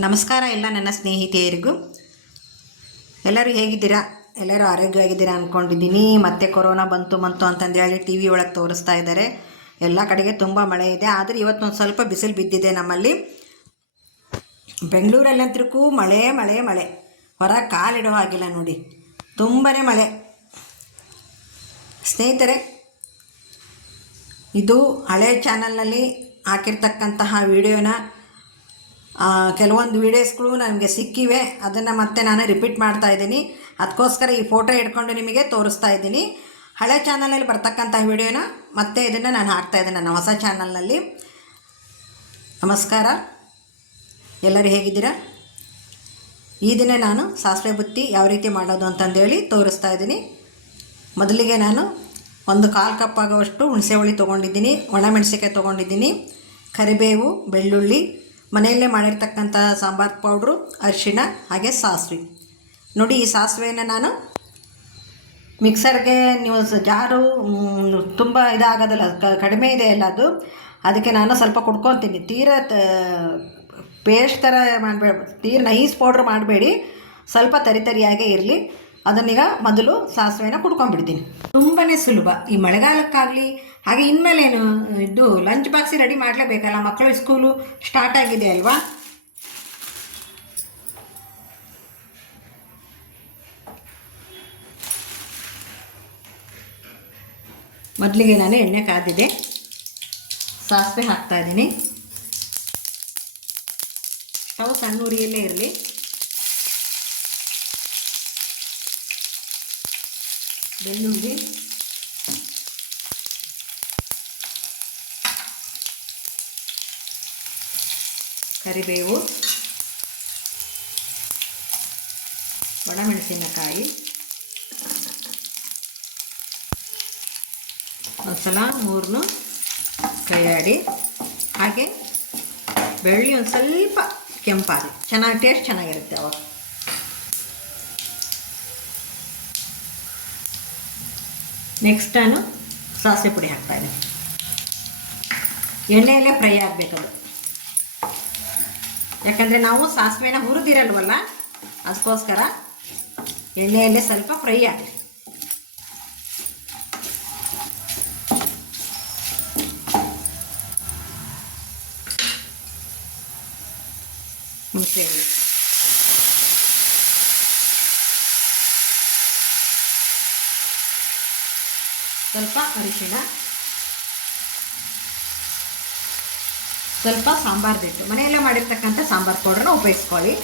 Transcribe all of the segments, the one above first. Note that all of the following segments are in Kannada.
ನಮಸ್ಕಾರ ಎಲ್ಲ ನನ್ನ ಸ್ನೇಹಿತೆಯರಿಗೂ. ಎಲ್ಲರೂ ಹೇಗಿದ್ದೀರಾ? ಎಲ್ಲರೂ ಆರೋಗ್ಯವಾಗಿದ್ದೀರಾ ಅಂದ್ಕೊಂಡಿದ್ದೀನಿ ಮತ್ತೆ ಕೊರೋನಾ ಬಂತು ಬಂತು ಅಂತಂದು ಹೇಳಿ ಟಿ ವಿ ಒಳಗೆ ತೋರಿಸ್ತಾ ಇದ್ದಾರೆ. ಎಲ್ಲ ಕಡೆಗೆ ತುಂಬ ಮಳೆ ಇದೆ. ಆದರೆ ಇವತ್ತೊಂದು ಸ್ವಲ್ಪ ಬಿಸಿಲು ಬಿದ್ದಿದೆ ನಮ್ಮಲ್ಲಿ. ಬೆಂಗಳೂರಲ್ಲಂತೂ ಮಳೆ ಮಳೆ ಮಳೆ. ಹೊರ ಕಾಲಿಡೋ ಆಗಿಲ್ಲ ನೋಡಿ. ತುಂಬನೇ ಮಳೆ. ಸ್ನೇಹಿತರೆ, ಇದು ಹಳೆ ಚಾನಲ್ನಲ್ಲಿ ಹಾಕಿರ್ತಕ್ಕಂತಹ ವಿಡಿಯೋನ ಕೆಲವೊಂದು ವೀಡಿಯೋಸ್ಗಳು ನನಗೆ ಸಿಕ್ಕಿವೆ. ಅದನ್ನು ಮತ್ತೆ ನಾನು ರಿಪೀಟ್ ಮಾಡ್ತಾ ಇದ್ದೀನಿ. ಅದಕ್ಕೋಸ್ಕರ ಈ ಫೋಟೋ ಹಿಡ್ಕೊಂಡು ನಿಮಗೆ ತೋರಿಸ್ತಾ ಇದ್ದೀನಿ. ಹಳೆ ಚಾನಲಲ್ಲಿ ಬರ್ತಕ್ಕಂಥ ವಿಡಿಯೋನ ಮತ್ತೆ ಇದನ್ನು ನಾನು ಹಾಕ್ತಾ ಇದ್ದೀನಿ ನನ್ನ ಹೊಸ ಚಾನಲ್ನಲ್ಲಿ ನಮಸ್ಕಾರ. ಎಲ್ಲರೂ ಹೇಗಿದ್ದೀರಾ? ಈ ದಿನ ನಾನು ಸಾಸಿವೆ ಬುತ್ತಿ ಯಾವ ರೀತಿ ಮಾಡೋದು ಅಂತಂದೇಳಿ ತೋರಿಸ್ತಾ ಇದ್ದೀನಿ. ಮೊದಲಿಗೆ ನಾನು ಒಂದು ಕಾಲು ಕಪ್ ಆಗುವಷ್ಟು ಹುಣಸೆ ಹುಳಿ ತೊಗೊಂಡಿದ್ದೀನಿ ಒಣಮೆಣಸಿಕಾಯಿ ತೊಗೊಂಡಿದ್ದೀನಿ, ಕರಿಬೇವು, ಬೆಳ್ಳುಳ್ಳಿ ಮನೆಯಲ್ಲೇ ಮಾಡಿರ್ತಕ್ಕಂಥ ಸಾಂಬಾರು ಪೌಡ್ರು, ಅರಿಶಿಣ, ಹಾಗೆ ಸಾಸಿವೆ. ನೋಡಿ ಈ ಸಾಸಿವೆಯನ್ನು ನಾನು ಮಿಕ್ಸರ್ಗೆ ನೀವು ಜಾರು ತುಂಬ ಇದಾಗೋದಿಲ್ಲ ಕಡಿಮೆ ಇದೆ ಅಲ್ಲ ಅದು. ಅದಕ್ಕೆ ನಾನು ಸ್ವಲ್ಪ ಕುಡ್ಕೊತೀನಿ. ತೀರ ಪೇಸ್ಟ್ ಥರ ಮಾಡಬೇಡ ತೀರ ನೈಸ್ ಪೌಡ್ರ್ ಮಾಡಬೇಡಿ. ಸ್ವಲ್ಪ ತರಿ ತರಿಯಾಗೇ ಇರಲಿ. ಅದನ್ನೀಗ ಮೊದಲು ಸಾಸಿವೆನ ಕುಡ್ಕೊಂಡ್ಬಿಡ್ತೀನಿ. ತುಂಬಾ ಸುಲಭ. ಈ ಮಳೆಗಾಲಕ್ಕಾಗಲಿ ಹಾಗೆ ಇನ್ಮೇಲೇನು, ಇದು ಲಂಚ್ ಬಾಕ್ಸಿ ರೆಡಿ ಮಾಡಲೇಬೇಕಲ್ಲ ಮಕ್ಕಳು ಸ್ಕೂಲು ಸ್ಟಾರ್ಟ್ ಆಗಿದೆ ಅಲ್ವಾ? ಮೊದಲಿಗೆ ನಾನು ಎಣ್ಣೆ ಕಾದಿದೆ. ಸಾಸಿವೆ ಹಾಕ್ತಾ ಇದ್ದೀನಿ. ಸ್ಟವ್ ಸಣ್ಣ ಉರಿಯಲ್ಲೇ ಇರಲಿ. ಬೆಳ್ಳುಳ್ಳಿ. ಕರಿಬೇವು, ಒಣಮೆಣಸಿನಕಾಯಿ ಒಂದ್ಸಲ ಮೂರನ್ನು ಕೈಯಾಡಿ, ಹಾಗೆ ಬೆಳ್ಳಿ ಒಂದು ಸ್ವಲ್ಪ ಕೆಂಪಾಗಿ, ಚೆನ್ನಾಗಿ ಟೇಸ್ಟ್ ಚೆನ್ನಾಗಿರುತ್ತೆ ಅವಾಗ. ನೆಕ್ಸ್ಟ್ ನಾನು ಸಾಸಿವೆ ಪುಡಿ ಹಾಕ್ತಾಯಿದ್ದೀನಿ ಎಣ್ಣೆಯಲ್ಲೇ ಫ್ರೈ ಆಗಬೇಕದು. ಯಾಕಂದರೆ ನಾವು ಸಾಸಿವೆನ ಹುರಿದಿರಲ್ವಲ್ಲ ಅದಕ್ಕೋಸ್ಕರ ಎಣ್ಣೆಯಲ್ಲೇ ಸ್ವಲ್ಪ ಫ್ರೈ ಆಗಲಿ. ಹುಣಸೆ ಹುಳಿ ಸ್ವಲ್ಪ ಅರಿಶಿಣ. ಸ್ವಲ್ಪ ಸಾಂಬಾರು ಬಿಟ್ಟು ಮನೆಯಲ್ಲೇ ಮಾಡಿರ್ತಕ್ಕಂಥ ಸಾಂಬಾರು ಪೌಡ್ರನ್ನ ಉಪಯೋಗಿಸ್ಕೊಳ್ಳಿ.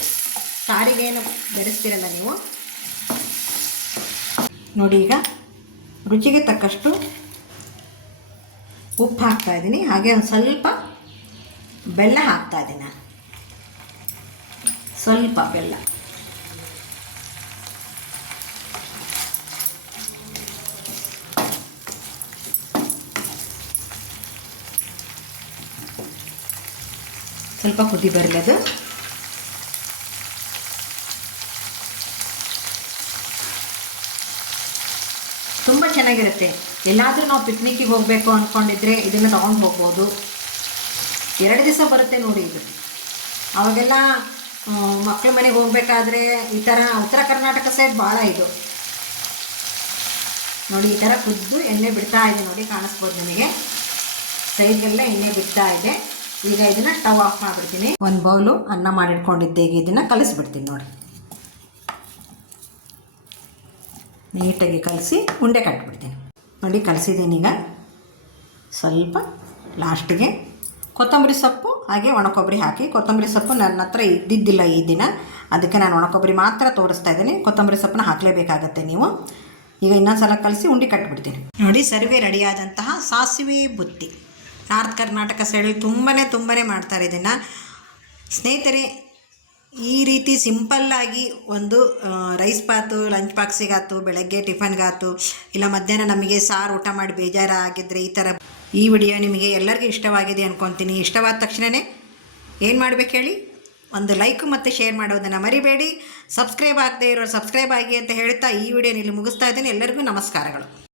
ಸಾರಿಗೇನು ಬೆರೆಸ್ತಿರಲ್ಲ ನೀವು. ನೋಡಿ ಈಗ ರುಚಿಗೆ ತಕ್ಕಷ್ಟು ಉಪ್ಪು ಹಾಕ್ತಾ ಇದ್ದೀನಿ. ಹಾಗೆ ಒಂದು ಸ್ವಲ್ಪ ಬೆಲ್ಲ ಹಾಕ್ತಾ ಇದ್ದೀನಿ. ಸ್ವಲ್ಪ ಬೆಲ್ಲ. ಸ್ವಲ್ಪ ಕುದಿ ಬರಲದು. ತುಂಬ ಚೆನ್ನಾಗಿರುತ್ತೆ. ಎಲ್ಲಾದರೂ ನಾವು ಪಿಕ್ನಿಕ್ಕಿಗೆ ಹೋಗಬೇಕು ಅಂದ್ಕೊಂಡಿದ್ರೆ ಇದನ್ನು ತೊಗೊಂಡು ಹೋಗ್ಬೋದು. ಎರಡು ದಿವಸ ಬರುತ್ತೆ ನೋಡಿ ಇದು. ಅವಾಗೆಲ್ಲ ಮಕ್ಕಳ ಮನೆಗೆ ಹೋಗಬೇಕಾದ್ರೆ ಈ ಥರ ಉತ್ತರ ಕರ್ನಾಟಕ ಸೈಡ್ ಭಾಳ ಇದು. ನೋಡಿ, ಈ ಥರ ಕುದ್ದು ಎಣ್ಣೆ ಬಿಡ್ತಾ ಇದೆ ನೋಡಿ, ಕಾಣಿಸ್ಬೋದು ನನಗೆ ಸೈಡ್ಗೆಲ್ಲ ಎಣ್ಣೆ ಬಿಡ್ತಾ ಇದೆ. ಈಗ ಇದನ್ನು ಟವ್ ಆಫ್ ಮಾಡಿಬಿಡ್ತೀನಿ. ಒಂದು ಬೌಲು ಅನ್ನ ಮಾಡಿಟ್ಕೊಂಡಿದ್ದೆ ಈಗ ಇದನ್ನು ಕಲಿಸ್ಬಿಡ್ತೀನಿ ನೋಡಿ. ನೀಟಾಗಿ ಕಲಸಿ ಉಂಡೆ ಕಟ್ಬಿಡ್ತೀನಿ. ನೋಡಿ, ಕಲಸಿದ್ದೀನಿ ಈಗ. ಸ್ವಲ್ಪ ಲಾಸ್ಟಿಗೆ ಕೊತ್ತಂಬರಿ ಸೊಪ್ಪು, ಹಾಗೆ ಒಣಕೊಬ್ಬರಿ ಹಾಕಿ. ಕೊತ್ತಂಬರಿ ಸೊಪ್ಪು ನನ್ನ ಹತ್ರ ಇದ್ದಿದ್ದಿಲ್ಲ ಈ ದಿನ. ಅದಕ್ಕೆ ನಾನು ಒಣಕೊಬ್ಬರಿ ಮಾತ್ರ ತೋರಿಸ್ತಾ ಇದ್ದೀನಿ. ಕೊತ್ತಂಬರಿ ಸೊಪ್ಪನ್ನ ಹಾಕಲೇಬೇಕಾಗತ್ತೆ ನೀವು. ಈಗ ಇನ್ನೊಂದು ಸಲ ಕಲಸಿ ಉಂಡೆ ಕಟ್ಬಿಡ್ತೀನಿ. ನೋಡಿ, ಸರ್ವೆ ರೆಡಿಯಾದಂತಹ ಸಾಸಿವೆ ಬುತ್ತಿ. ನಾರ್ತ್ ಕರ್ನಾಟಕ ಸೈಡಲ್ಲಿ ತುಂಬಾ ತುಂಬಾ ಮಾಡ್ತಾರೆ ಇದನ್ನು. ಸ್ನೇಹಿತರೆ, ಈ ರೀತಿ ಸಿಂಪಲ್ಲಾಗಿ ಒಂದು ರೈಸ್ ಬಾತು ಲಂಚ್ ಬಾಕ್ಸಿಗಾತು, ಬೆಳಗ್ಗೆ ಟಿಫನ್ಗಾತು, ಇಲ್ಲ ಮಧ್ಯಾಹ್ನ ನಮಗೆ ಸಾರು ಊಟ ಮಾಡಿ ಬೇಜಾರಾಗಿದ್ದರೆ ಈ ಥರ ಈ ವಿಡಿಯೋ ನಿಮಗೆ ಎಲ್ಲರಿಗೂ ಇಷ್ಟವಾಗಿದೆ ಅಂದ್ಕೊತೀನಿ ಇಷ್ಟವಾದ ತಕ್ಷಣವೇ ಏನು ಮಾಡ್ಬೇಕು ಹೇಳಿ? ಒಂದು ಲೈಕ್ ಮತ್ತು ಶೇರ್ ಮಾಡೋದನ್ನು ಮರಿಬೇಡಿ. ಸಬ್ಸ್ಕ್ರೈಬ್ ಆಗದೆ ಇರೋರು ಸಬ್ಸ್ಕ್ರೈಬ್ ಆಗಿ ಅಂತ ಹೇಳ್ತಾ ಈ ವಿಡಿಯೋ ಇಲ್ಲಿ ಮುಗಿಸ್ತಾ ಇದ್ದೀನಿ. ಎಲ್ಲರಿಗೂ ನಮಸ್ಕಾರಗಳು.